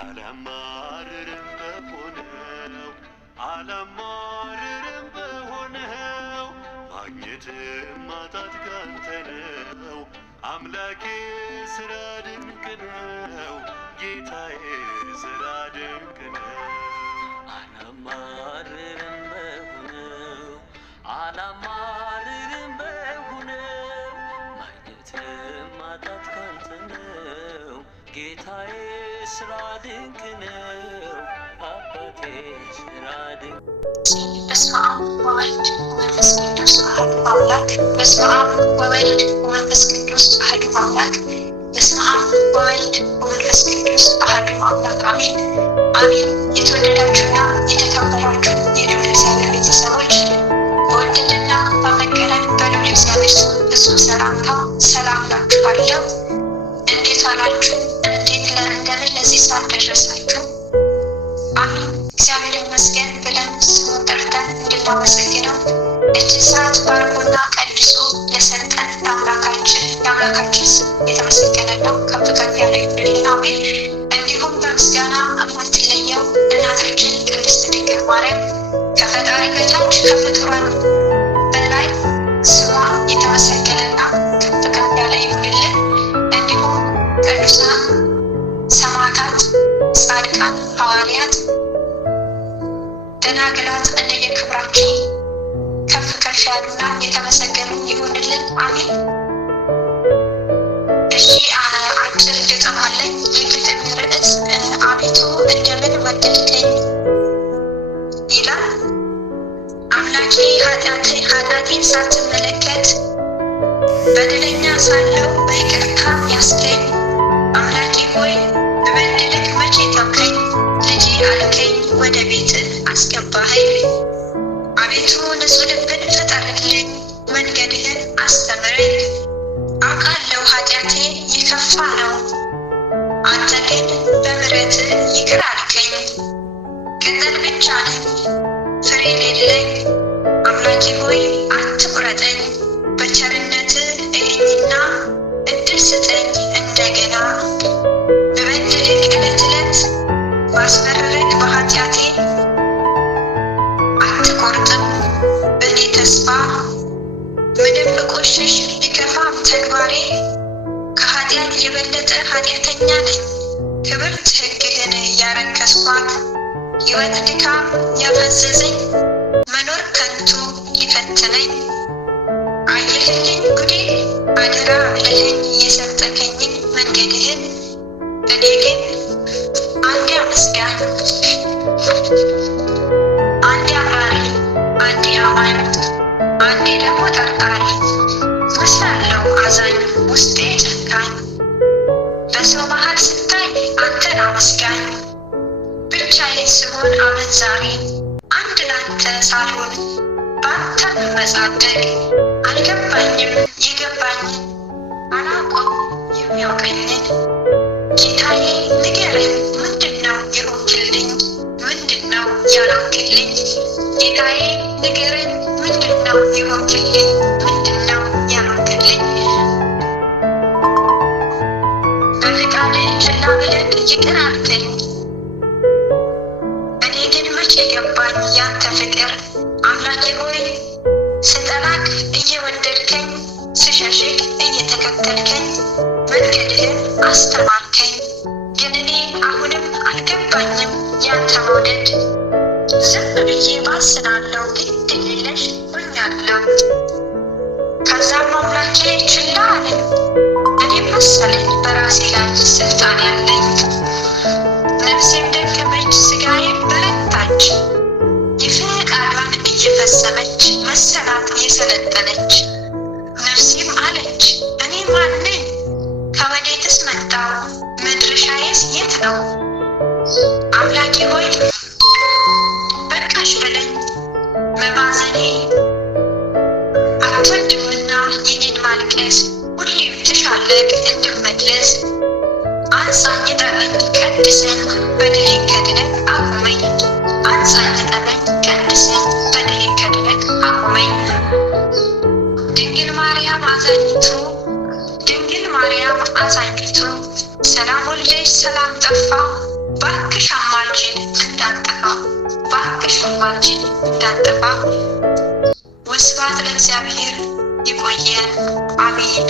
አላማርርም በሆነው ማግኘት ማጣት ካንተ ነው አምላኬ ስራ ድንቅ ነው ጌታዬ ስራ ድንቅ ነው አላማርርም በሆነው ማግኘት ማጣት ካንተ ነው ጌታዬ ስራ ድንቅ ነው አባቴ ስራ ድንቅ በስመ አብ ወወልድ ወመንፈስ ቅዱስ አሐዱ አምላክ በስመ አብ ወወልድ ወመንፈስ ቅዱስ አሐዱ አምላክ በስመ አብ ወወልድ ወመንፈስ ቅዱስ አሐዱ አምላክ አሜን አሜን። የተወደዳችሁና የተከበራችሁ የልዑል እግዚአብሔር ቤተሰቦች በወደደንና ባፈቀረን በልዑል እግዚአብሔር ስም ፍጹም ሰላምታ ሰላም እላችኋለሁ። እንዴት ዋላችሁ? እንደምን ለዚህ ሰዓት ደረሳችሁ? አሜን። እግዚአብሔር ይመስገን ብለን ስሙን ጠርተን እንድናመሰግነው እችን ሰዓት ባርኮና ቀድሶ ለሰጠን የአምላካችን ስም የተመሰገነ ነው። ከፍ ከፍ ያለ ይሁንልን አሜን። እንዲሁም በምስጋና የማትለየው እናታችን ቅድስት ድንግል ማርያም ከፈጣሪ በታች ከፍጡራን በላይ ስሟ የተመሰገነና ከፍ ከፍ ያለ ይሁንልን። እንዲሁም ቅዱሳን ሰማዕታት፣ ጻድቃን፣ ሐዋርያት፣ ደናግላት እንደየክብራቸው ከፍ ከፍ ያሉና የተመሰገኑ ይሁንልን አሜን። እሺ አጭር ግጥም አለኝ። የግጥም ርዕስ አቤቱ እንደምን ወደድከኝ ይላል። አምላኬ ኃጢአቴን ሳትመለከት በደለኛ ሳለሁ በይቅርታ ያስገኝ። አምላኬ ሆይ በበደልክ መቼ ተውከኝ? ልጄ አልከኝ ወደ ቤትህ አስገባኸኝ። አቤቱ ንጹሕ ልብን ፍጠርልኝ መንገድህን አስተምረኝ። አውቃለሁ ኃጢአቴ የከፋ ነው፣ አንተ ግን በምሕረትህ ይቅር አልከኝ። ቅጠል ብቻ ነኝ ፍሬ የሌለኝ፣ አምላኬ ሆይ አትቁረጠኝ። በቸርነትህ እየኝና እድል ስጠኝ እንደገና። በበደልህ ዕለት ዕለት ባስመረረኝ በኃጢአቴ አትቆርጥም በእኔ ተስፋ። ምንም ብቆሽሽ ቢከፋም ተግባሬ ከኃጢአት የበለጠ ኃጢአተኛ ነኝ። ክብርት ሕግህን ያረከስኳት ሕይወት ድካም ያፈዘዘኝ መኖር ከንቱ ሊፈትነኝ። አየህልኝ ጉዴ አደራ ብለኸኝ የሰጠከኝን መንገድህን። እኔ ግን አንዴ አመስጋኝ አንዴ አፍራሪ አንዴ አማኝ አንዴ ደግሞ ጠርጣሪ መስላለሁ አዛኝ ውስጤ ጨካኝ። በሰው መሃል ስታይ አንተን አመስጋኝ ብቻዬን ስሆን አመንዛሪ አንድ ላንተ ሳልሆን በአንተ መመጻደቅ። አልገባኝም የገባኝን አላውቅም የሚያውቀኝን። ጌታዬ ንገረኝ ምንድነው የሆንክልኝ? ምንድነው ያላክልኝ? ጌታዬ ንገረኝ ምንድነው የሆንክልኝ? ምንድነው ያላክልኝ? በፍቃድህ ችላ ብለህ ይቅር አልከኝ። እኔ ግን መቼ ገባኝ ያንተ ፍቅር? አምላኬ ሆይ ስጠላክ እየወደድከኝ፣ ስሸሽግ እየተከተልከኝ መንገድህን አስተማርከኝ። ግን እኔ አሁንም አልገባኝም ያንተ መውደድ። ዝም ብዬ ባስናለሁ ግድ የለሽ ሆኛለሁ። ከዛም አምላኬ ችላ አለኝ። እኔ መሰለኝ በራሴ ላይ ስልጣን ያለኝ። ነፍሴም ደከመች ስጋዬም በረታች። የፈቃዷን እየፈጸመች መሰላት የሰለጠነች። ነፍሴም አለች እኔ ማን ነኝ? ከወዴትስ መጣሁ? መድረሻዬስ የት ነው? አምላኬ ሆይ በቃሽ በለኝ መባዘኔ። አትወድምና የኔን ማልቀስ፣ ሁሌም ትሻለህ እንድመለስ። አንሳኝ ጠበኝ ቀድሰኝ በደሌን ከድነህ አቁመኝ። አንሳኝ ጠበኝ ቀድሰኝ በደሌን ከድነህ አቁመኝ። ድንግል ማርያም አዛኝቱ ሰላም ወልደሽ ሰላም ጠፋ። ባክሽ አማልጅን እንዳንጠፋ። ወስብሐት ለእግዚአብሔር። ይቆየን። አሜን።